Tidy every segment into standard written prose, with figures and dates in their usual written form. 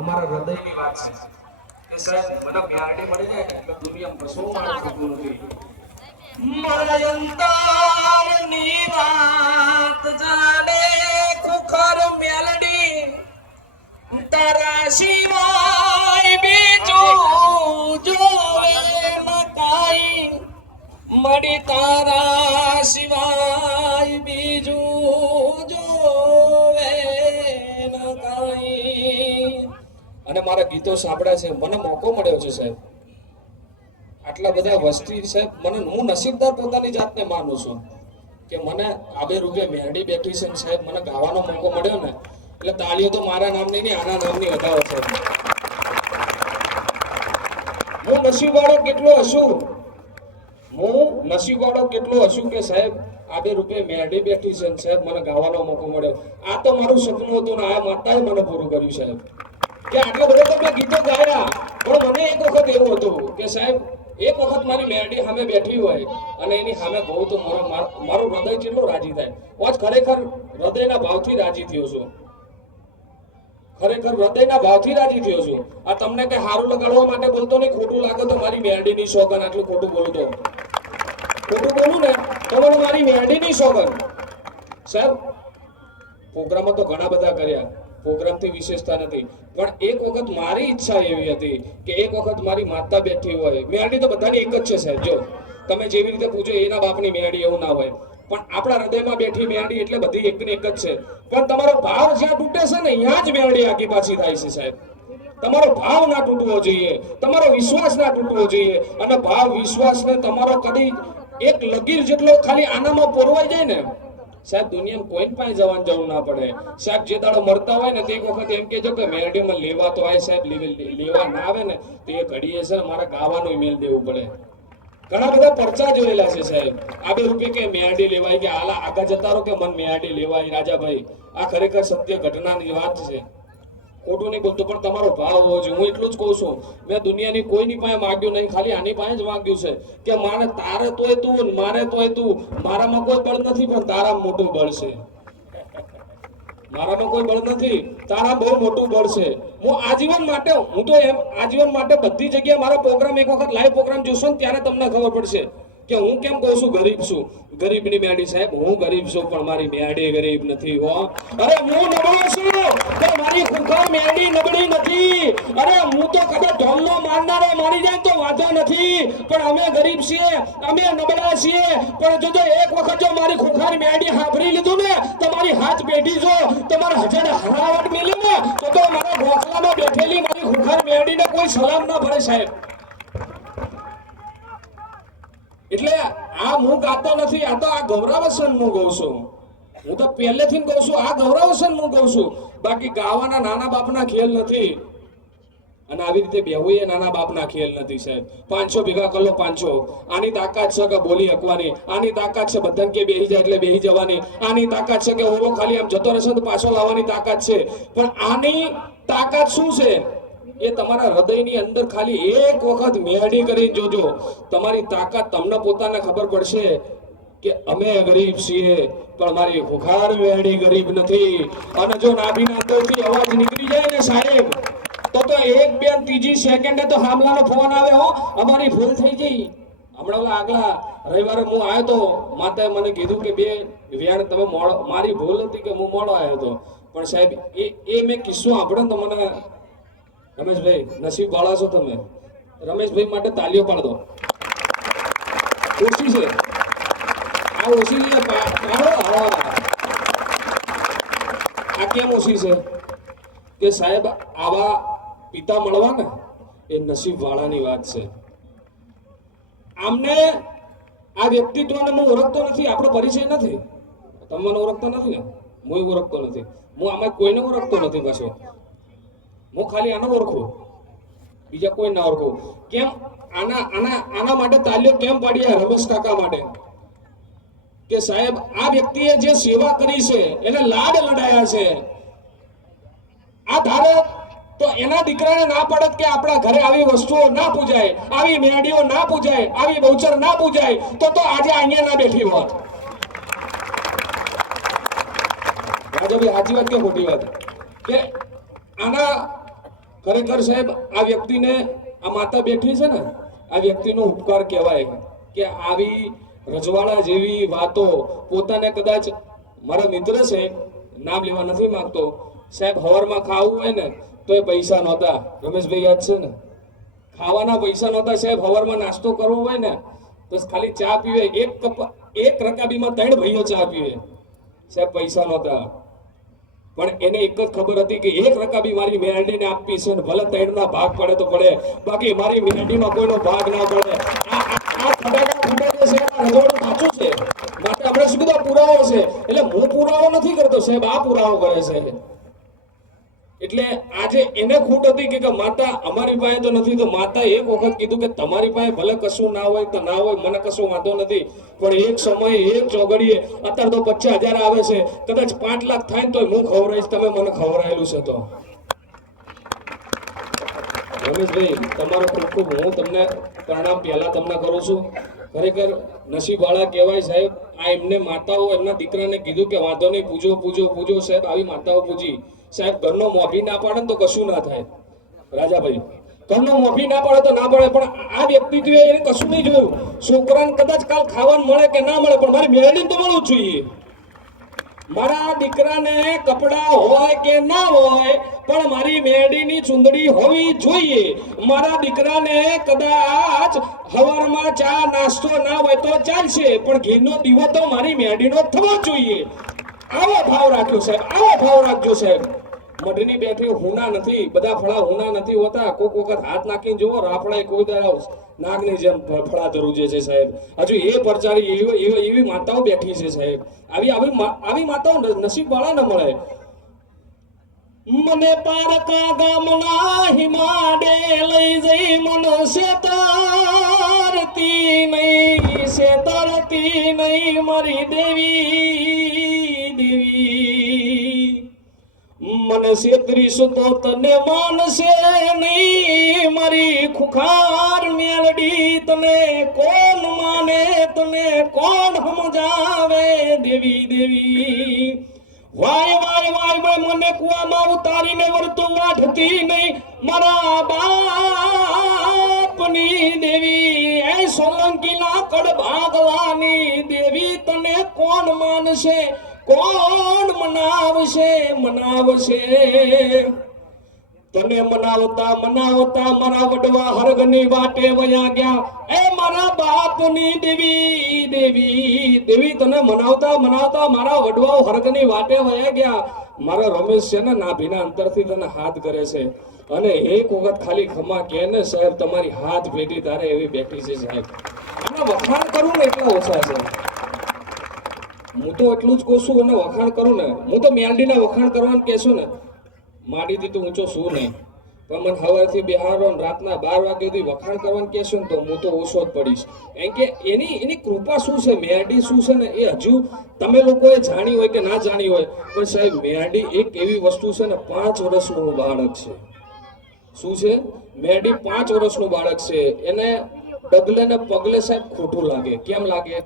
અમારા હૃદયની વાત છે કે સાહેબ મને મ્યારડી મળી જાય ને એટલે દુનિયામાં કશું મારું ખોટું નથી. મારા અંતરની વાત જાણે ખુખર મેલડી તારા સિવાય બીજું જોવે ન કાઈ મળી તારા સિવાય બીજું જોવે ન કાઈ. અને મારા ગીતો સાંભળ્યા છે, મને મોકો મળ્યો છે સાહેબ. આટલા બધા વસ્તી સાહેબ, હું નસીબદાર પોતાની જાતને માનું છું કે મને આબે રૂપે મેરડી બેઠી છે સાહેબ, મને ગાવાનો મોકો મળ્યો ને એટલે તાળીઓ તો મારા નામની નહીં, આના નામની વધાવો છે. હું નસીબવાળો કેટલો હશું કે સાહેબ આબે રૂપે મેરડી બેઠી છે સાહેબ, મને ગાવાનો મોકો મળ્યો. આ તો મારું સપનું હતું ને આ માતાએ મને પૂરું કર્યું સાહેબ કે આટલો બધો તો મેં ગીતો ગાયા. પણ મને એક વખત એવું હતું કે સાહેબ એક વખત મારી મેરડી સામે બેઠી હોય અને એની સામે બહુ તો મારું હૃદય કેટલું રાજી થાય. આજ ખરેખર હૃદયના ભાવથી રાજી થયો છું, ખરેખર હૃદયના ભાવથી રાજી થયો છું. આ તમને કઈ સારું લગાડવા માટે બોલતો નહીં, ખોટું લાગે તો મારી મેરડીની સોગન આટલું ખોટું બોલું ને તો મને મારી મેરડીની સોગન. સાહેબ પ્રોગ્રામો તો ઘણા બધા કર્યા, પ્રોગ્રામથી વિશેષતા નથી, પણ એક વખત મારી ઈચ્છા એવી હતી કે એક વખત મારી માતા બેઠી હોય. મેરડી તો બધાની એક જ છે સાહેબ, જો તમે જેવી રીતે પૂછો એના બાપની મેરડી એવું ના હોય, પણ આપણા હૃદયમાં બેઠી મેરડી એટલે બધી એકની એક જ છે. પણ તમારો ભાવ જ્યાં તૂટે છે ને ત્યાં જ મેરડી આગી પાછી થાય છે સાહેબ. તમારો ભાવ ના તૂટવો જોઈએ, તમારો વિશ્વાસ ના તૂટવો જોઈએ. અને ભાવ વિશ્વાસને તમારો કદી એક લગીર જેટલો ખાલી આનામાં પોરવાઈ જાય ને સાહેબ, દુનિયામાં કોઈ પાસે જવાની જરૂર ના પડે સાહેબ. જે દાડો મરતા હોય ને તે એક વખત એમ કહેજો કે મેરડીમાં લેવા તો આવે સાહેબ, લેવા ના આવે ને તો એ ઘડીએ છે મારે ગાવાનું મેલ દેવું પડે. ઘણા બધા પરચા જોયેલા છે સાહેબ આબે રૂપે કે મેરડી લેવાય કે આલા આગળ જતા રહો કે મન મેરડી લેવાય. રાજાભાઈ આ ખરેખર સત્ય ઘટનાની વાત છે, ખોટું નહીં બોલતો, પણ તમારો ભાવ હોવો જોઈએ. હું એટલું જ કહું છું, મેં દુનિયાની કોઈની પાસે માંગ્યું નહીં, ખાલી આની પાસે જ માંગ્યું છે કે મારે તારે તોય તું, મારે તોય તું. મારામાં કોઈ બળ નથી પણ તારામાં મોટું બળ છે. મારામાં કોઈ બળ નથી, તારા બહુ મોટું બળ છે. હું આજીવન માટે બધી જગ્યાએ મારો પ્રોગ્રામ એક વખત લાઈવ પ્રોગ્રામ જોશો ને ત્યારે તમને ખબર પડશે કે હું કેમ કહું છું ગરીબ છું. ગરીબની મેરડી સાહેબ, હું ગરીબ છું પણ મારી મેરડી ગરીબ નથી હો. અરે હું નબળો છું પણ મારી ખુખાર મેરડી નબળી નથી. અરે હું તો કદાચ ઢોલનો મારનારો મારી જાય તો વાંધો નથી, પણ અમે ગરીબ છીએ, અમે નબળા છીએ. પણ જો એક વખત જો મારી ખુખાર મેરડી હાંભળી લીધું ને તમારી હાથ પેઢી જો તમારા હજાર હરાવટ મેલી ને તો મારા ગોખલામાં બેઠેલી મારી ખુખાર મેરડીને કોઈ સલામ ના ભરે સાહેબ. એટલે આ હું ગાતો નથી, આ તો આ ગૌરવસન હું ગાઉં છું. હું તો પહેલેથી જ ગાઉં છું, આ ગૌરવસન હું ગાઉં છું. બાકી ગાવાના નાના બાપના ખેલ નથી અને આવી રીતે બેહવું એ નાના બાપના ખેલ નથી સાહેબ. 500 ભેગા કર લો 500, આની તાકાત છે કે બોલી હકવાની, આની તાકાત છે બધાને કે બેહી જાય એટલે બેહી જવાની, આની તાકાત છે કે ઓલો ખાલી આમ જતો રહેશે તો પાછો લાવવાની તાકાત છે. પણ આની તાકાત શું છે એ તમારા હૃદયની અંદર ખાલી એક વખત મેરડી કરીને જોજો, તમારી તાકાત તમને પોતાને ખબર પડશે કે અમે ગરીબ છીએ પણ મારી ખુખાર મેરડી ગરીબ નથી. અને જો નાભીના અંદરથી અવાજ નીકળી જાય ને સાહેબ તો એક બે ત્રીજી સેકન્ડે તો હામલાનો ફોન આવે, હો અમારી ભૂલ થઈ ગઈ. હમણાં આગલા રવિવારે હું આવ્યો તો માતાએ મને કીધું કે બે વ્યાણ તમે મોડો, મારી ભૂલ હતી કે હું મોડો આવ્યો હતો. પણ સાહેબ એ મેં કિસ્સો સાંભળ્યો તો મને, રમેશભાઈ નસીબ વાળા છો તમે, રમેશભાઈ માટે તાલીઓ પાડ દો. ઓછી છે આ, ઓછી છે આ કેમ ઓછી છે કે સાહેબ આવા પિતા મળવા ને એ નસીબ વાળાની વાત છે. આમને આ વ્યક્તિત્વને હું ઓળખતો નથી, આપણો પરિચય નથી, તમે મને ઓળખતો નથી ને, હું ઓળખતો નથી, હું આમાં કોઈને ઓળખતો નથી. પાછો હું ખાલી આને ઓળખું, બીજા કોઈ ના ઓળખું. કેમ આના માટે તાલીઓ કેમ પાડી રમેશ કાકા માટે કે સાહેબ આ વ્યક્તિએ જે સેવા કરી છે, એને લાડ લડાયા છે. આ ધારો તો એના દીકરાને ના પડત કે આપણા ઘરે આવી વસ્તુઓ ના પૂજાય, આવી મેરડીઓ ના પૂજાય, આવી બહુચર ના પૂજાય તો આજે અહીંયા ના બેઠી હોત. રાજભાઈ સાચી વાત કે ખોટી વાત કે આના ખરેખર સાહેબ આ વ્યક્તિને, આ માતા બેઠી છે ને, આ વ્યક્તિનો ઉપકાર કહેવાય કે આવી રજવાડા જેવી વાતો પોતાને કદાચ, મારા મિત્ર છે, નામ લેવા નથી માંગતો સાહેબ, હવારમાં ખાવું હોય ને તો એ પૈસા નહોતા, રમેશભાઈ યાદ છે ને, ખાવાના પૈસા નહોતા સાહેબ, હવારમાં નાસ્તો કરવો હોય ને તો ખાલી ચા પીવે, એક રકાબીમાં 3 ભાઈઓ ચા પીવે સાહેબ, પૈસા નહોતા. પણ એને એક જ ખબર હતી કે એક રકાબી મારી મેરડીને આપવી છે ને ભલે 3ના ભાગ પડે તો પડે, બાકી મારી મેરડીમાં કોઈનો ભાગ ના પડે. આ ફટાકા ફૂટે છે, આ રજવાડું સાચું છે, માટે આપણે શું કીધું પુરાવો છે, એટલે હું પુરાવો નથી કરતો સાહેબ, આ પુરાવો કરે છે. એટલે આજે એને ખોટ હતી કે માતા અમારી પાસે તો નથી, તો માતા એક વખત કીધું કે તમારી પાસે ભલે કશું ના હોય તો ના હોય, મને કશું વાંધો નથી, પણ એક સમયે એક ચોગડીએ, અત્યારે તો 50,000 આવે છે, કદાચ 5 લાખ થાય ને તો હું ખવડાવીશ, તમે મને ખવડાયેલું છે. તો રમેશભાઈ તમારો ખૂબ ખૂબ હું તમને પ્રણામ પહેલા તમને કરું છું. ખરેખર નસીબવાળા કહેવાય સાહેબ. આ એમને માતાઓ એમના દીકરાને કીધું કે વાંધો નહીં, પૂજો પૂજો પૂજો સાહેબ. આવી માતાઓ પૂજી સાહેબ. ઘરનો મોભી ના પાડે તો કશું ના થાય રાજાભાઈ, ઘરનો મોભી ના પાડે તો ના પડે, પણ આ વ્યક્તિત્વે એને કશું નહીં જોયું. છોકરાને કદાચ કાલ ખાવાનું મળે કે ના મળે, પણ મારી મેળવીને તો મળવું જ જોઈએ. મારા દીકરાને કપડા હોય કે ના હોય, પણ મારી મેરડીની ચુંદડી હોવી જોઈએ. મારા દીકરાને કદાચ હવારમાં ચા નાસ્તો ના હોય તો ચાલશે, પણ ઘીનો દીવો તો મારી મેરડીનો થવો જોઈએ. આવો ભાવ રાખ્યો સાહેબ, આવો ભાવ રાખજો સાહેબ. મઢની બેઠી હુના નથી, બધા ફળા હુના નથી હોતા. કોક વખત હાથ નાખીને જુઓ, રાફડાએ કોઈ દાડા નાગની જેમ ફળા ધરુજે છે સાહેબ. હજુ એ પરચારી એવી માતાઓ બેઠી છે સાહેબ. આવી માતાઓ નસીબ વાળા ન મળે. મને પારકા ગામના હિમાડે લઈ જઈ, મન સેતરતી નહીં મારી દેવી દેવી. મને છેતરીશું તો તને માનશે નહીં, મારી ખુખાર મેલડી તને કોણ માને, તને કોણ સમજાવે દેવી દેવી. વાય વાય વાય વાય મને કુવામાં ઉતારીને વર્તો વાઢતી નહીં મારા બાપની દેવી. એ સોલંકીના કડ ભાગવાની દેવી તને કોણ માનશે, કોણ મનાવશે. તને મનાવતા મારા વડવા હરગની વાટે વયા ગયા. એ મારા બાપની દેવી દેવી દેવી, તને મનાવતા મારા વડવાઓ હરગની વાટે વયા ગયા. મારા રમેશ છે ને નાભીના અંતરથી તને હાથ કરે છે, અને એક વખત ખાલી ખમા કે ને સાહેબ, તમારી હાથ ભેટી તારે એવી બેઠી છે સાહેબ. આના વખાણ કરું ને એટલા ઓછા છે. હું તો એટલું જ કહું છું, અને વખાણ કરું ને, હું તો મેલડીના વખાણ કરવાનું કહેશું ને, માડીથી તો ઊંચો શું નહીં, પણ મને સવારથી બિહારો રાતના 12 વાગ્યા સુધી વખાણ કરવાનું કહેશો ને તો હું તો ઓછો જ પડીશ. એમ કે એની કૃપા શું છે, મેરડી શું છે ને, એ હજુ તમે લોકોએ જાણી હોય કે ના જાણી હોય, પણ સાહેબ મેરડી એક એવી વસ્તુ છે ને, 5 વર્ષનું બાળક છે. શું છે? મેરડી 5 વર્ષનું બાળક છે. એને ડગલે ને પગલે સાહેબ ખોટું લાગે. કેમ લાગે?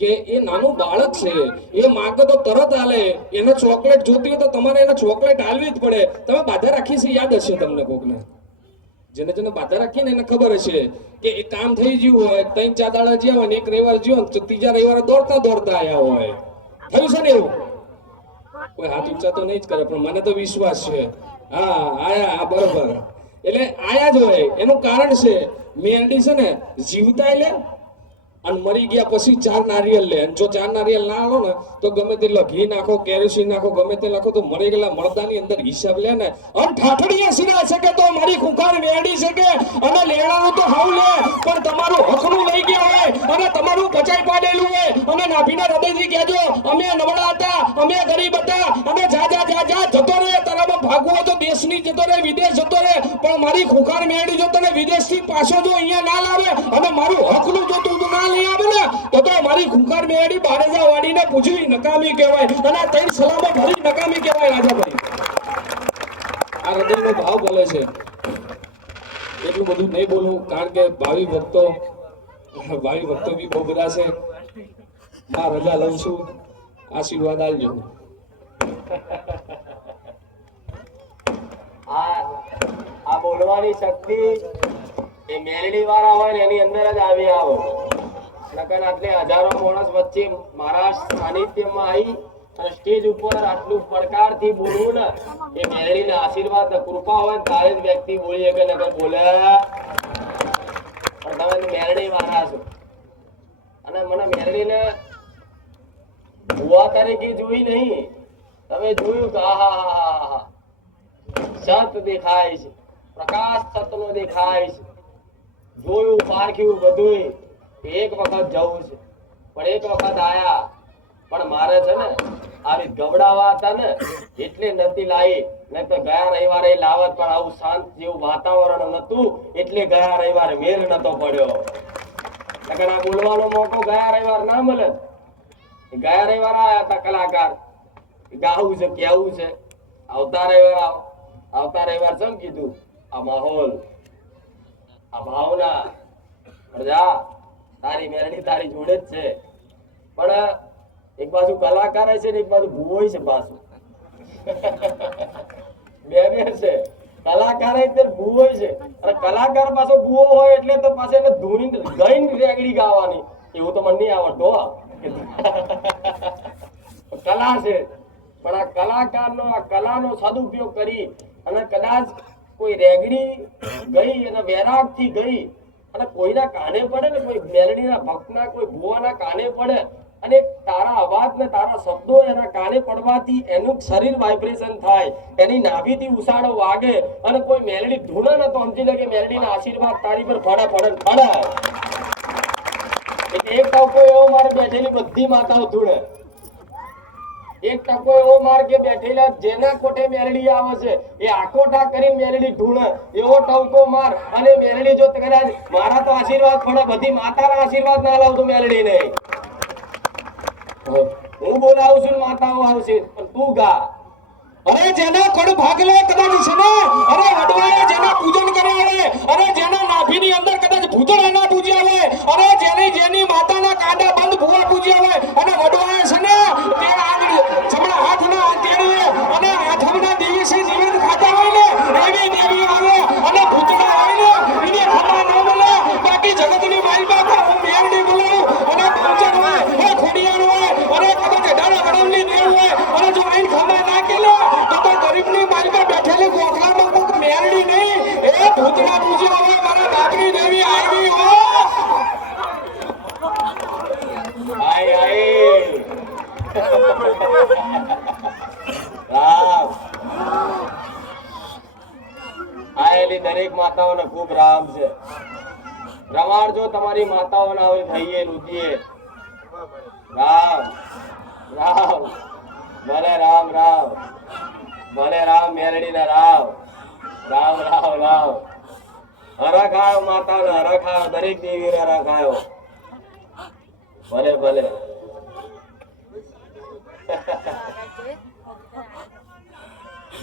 કે એ નાનું બાળક છે, એ માંગે તો તરત આલે. એને ચોકલેટ જોતી હોય તો તમારે એને ચોકલેટ આલવી જ પડે. તમે બાધા રાખી છે, યાદ હશે તમને કોકને, જેને બાધા રાખીને એને ખબર હશે કે એ કામ થઈ ગયું હોય, 3-4 દાડા જ્યાં હોય ને 1 રવિવાર જ્યો તો 3જા રવિવારે દોડતા આયા હોય. થયું છે ને એવું? કોઈ હાથ ઊંચા તો નહીં જ કરે, પણ મને તો વિશ્વાસ છે. હા આયા, બરોબર. એટલે આયા જ હોય. એનું કારણ છે મેરડી છે ને જીવતા લે અને મરી ગયા પછી 4 નારિયેલ લે. જો 4 નારિયેલ ના આલો ને તો ગમે તેટલો ઘી નાખો, કેરોસીન નાખો, ગમે તે નાખો, તો મરી ગયેલા મરદાની અંદર હિસાબ લે ને, અને ઠાઠડીયા સિરા શકે તો મારી ખુખાર મેરડી શકે, અને લેણાનું તો હાવ લે, પણ તમારું હકનું લઈ ગયા હોય અને તમારું પચાઈ પાડેલું હોય, અને નાભીના હૃદયથી કહેજો અમે નબળા હતા, અમે ગરીબ હતા, અને જા જતો રહે. તારામાં ભાગવું હોય તો દેશની જતો રહે, વિદેશ જતો રહે, પણ મારી ખુખાર મેરડી જો તને વિદેશથી પાછો જો અહીંયા ના લાવે અને મારું હકનું જો તું ના લઈ આવે ને, તો મારી ખુખાર મેરડી બારેજા વાડીને પૂછવી નકામી કહેવાય, અને 3 સલામો ભરી નકામી કહેવાય. રાજાભાઈ આ હૃદયનો ભાવ બોલે છે. એટલું બધું નહીં બોલું, કારણ કે ભાવિ ભક્તો બી બહુ બધા છે. માં રજા લઉં છું, આશીર્વાદ આલજો. આ બોલવાની શક્તિ એ મેલડી વાળા હોય ને એની અંદર જ આવી આવો. નકર આટલે હજારો માણસ વચ્ચે મારા સાનિધ્યમાં આવી અને સ્ટેજ ઉપર આટલું પડકારથી બોલવું ને એ મેલડીના આશીર્વાદ ને કૃપા હોય ને તારે જ વ્યક્તિ બોલીએ કે નકર બોલે. પણ તમે મેલડી વાળા છો અને મને મેલડીને ભુવા તરીકે જોઈ નહીં, તમે જોયું કે આહા સત દેખાય છે, પ્રકાશ સતનો દેખાય છે, જોયું પારખ્યું બધું. એક વખત જવું છે પણ એક વખત આયા પણ મારે છે ને આવી ગવડાવા હતા ને એટલે નથી લાવી, નહીં તો ગયા રવિવારે લાવત પણ આવું શાંત જેવું વાતાવરણ નતું એટલે ગયા રવિવારે મેર નતો પડ્યો. નકર આ બોલવાનો મોકો ગયા રવિવાર ના મળે. ગયા રવિવારે આયા હતા કલાકાર, ગાવું છે કેવું છે, આવતા રવિવાર આવો. આવતા રવિવાર શું કીધું? આ માહોલ, આ ભાવના, પ્રજા તારી મેરડી તારી જોડે જ છે. પણ એક બાજુ કલાકાર છે ને એક બાજુ ભૂવો છે. પાછું બે છે, કલાકાર ભૂવો છે અને કલાકાર પાછો ભૂવો હોય એટલે તો પાછો એને ધૂની ગઈ રેગડી ગાવાની. એવું તો મને નહીં આવડતો. કલા છે પણ આ કલાકારનો આ કલાનો સદુપયોગ કરી અને કદાચ કોઈ રેગડી ગઈ અને વૈરાગથી ગઈ અને કોઈના કાને પડે ને, કોઈ મેલડીના ભક્તના કોઈ ભુવાના કાને પડે અને તારા અવાજ ને તારા શબ્દો એના કાને પડવાથી એનું શરીર વાઇબ્રેશન થાય, એની નાભીથી ઉસાળો વાગે અને કોઈ મેલડી ધૂણે ને તો સમજી લે કે મેલડીના આશીર્વાદ તારી પર ફળે ફળે ફળે. એટલે એક ટકો એવો મારે બેઠેલી બધી માતાઓ ધૂણે, એક ટકો એવો માર કે બેઠેલા જેના કોઠે મેલડી આવે છે એ આકોઠા કરીને મેલડી ઢૂણે એવો ટવકો માર. અને મેલડી જો કદાચ મારા તો આશીર્વાદ પડે, બધી માતાના આશીર્વાદ ના લાવતો મેલડી નહીં. હું બોલાવું છું માતાઓ આવશે પણ તું ગા. અરે જેના કડ ભાગલે કદાચ છે ને, અરે વડવાએ જેના પૂજન કર્યા હોય, અરે જેના નાભીની અંદર કદાચ ભૂતળા ના પૂજ્યા હોય, અરે જેની માતાના કાંડા બંધ ભૂવા પૂજ્યા હોય અને વડવાએ છે ને તે આગળ જમણા હાથના અંતેડીએ અને આઠમના દિવસે નિવેદ ખાતા હોય ને એવી દેવી આવે અને ભૂતળા હોય ને એને ખમા ન મળે. બાકી જગતની માલમાં હું મેરડી બોલાવું અને પૂજન હોય એ ખોડિયાર હોય અને કદાચ ડાળા વડવની દેવ હોય અને જો આઈન ખમા નાખેલો તો ગરીબની માલમાં બેઠેલી ગોખલામાં કોઈ મેરડી નહીં, એ ભૂતળા પૂજ્યા હોય મારા બાપની દેવી આવી હોય. આય આય રામ. આયેલી દરેક માતાઓને ખૂબ રામ છે. રમાડજો તમારી માતાઓના હવે થઈએ લુદીએ. રામ રામ ભલે રામ રામ ભલે રામ મેલડીના રામ રામ રામ રામ. હરખ આવ્યો માતાને, હરખ આવ્યો દરેક દેવીને, હરખ આવ્યો. ભલે ભલે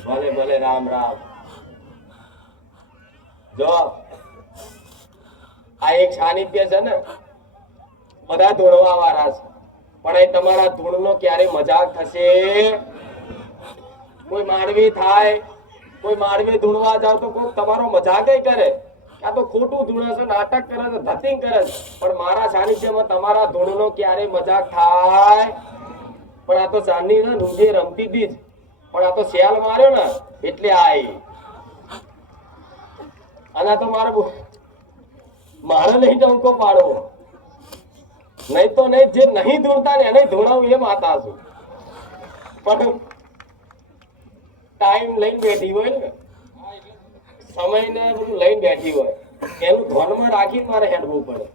ભલે ભલે રામ રામ. જો આ એક સાનિધ્ય છે ને, બધા ધૂણવા વાળા છે પણ એ તમારા ધૂણનો ક્યારે મજાક થશે? કોઈ માનવી થાય, કોઈ માનવી ધૂણવા જાવ તો કોઈ તમારો મજાક કરે, આ તો ખોટું ધૂણે છે, નાટક કરે છે, ધતિંગ કરે છે. પણ મારા સાનિધ્યમાં તમારા ધૂણનો ક્યારે મજાક થાય? પણ આ તો ચાંદની ને રૂજે રમતી હતી જ, પણ આ તો શેલ માર્યો ને એટલે આઈ. અને તો મારે નહીં ટંકો પાડવો, નહીં તો નહીં, જે નહીં ધૂણતા ને એને ધૂણાવું એ માતા છું. પણ ટાઈમ લઈને બેઠી હોય ને, સમય ને બધું લઈને બેઠી હોય, એનું ધ્યાનમાં રાખીને મારે હેડવું પડે.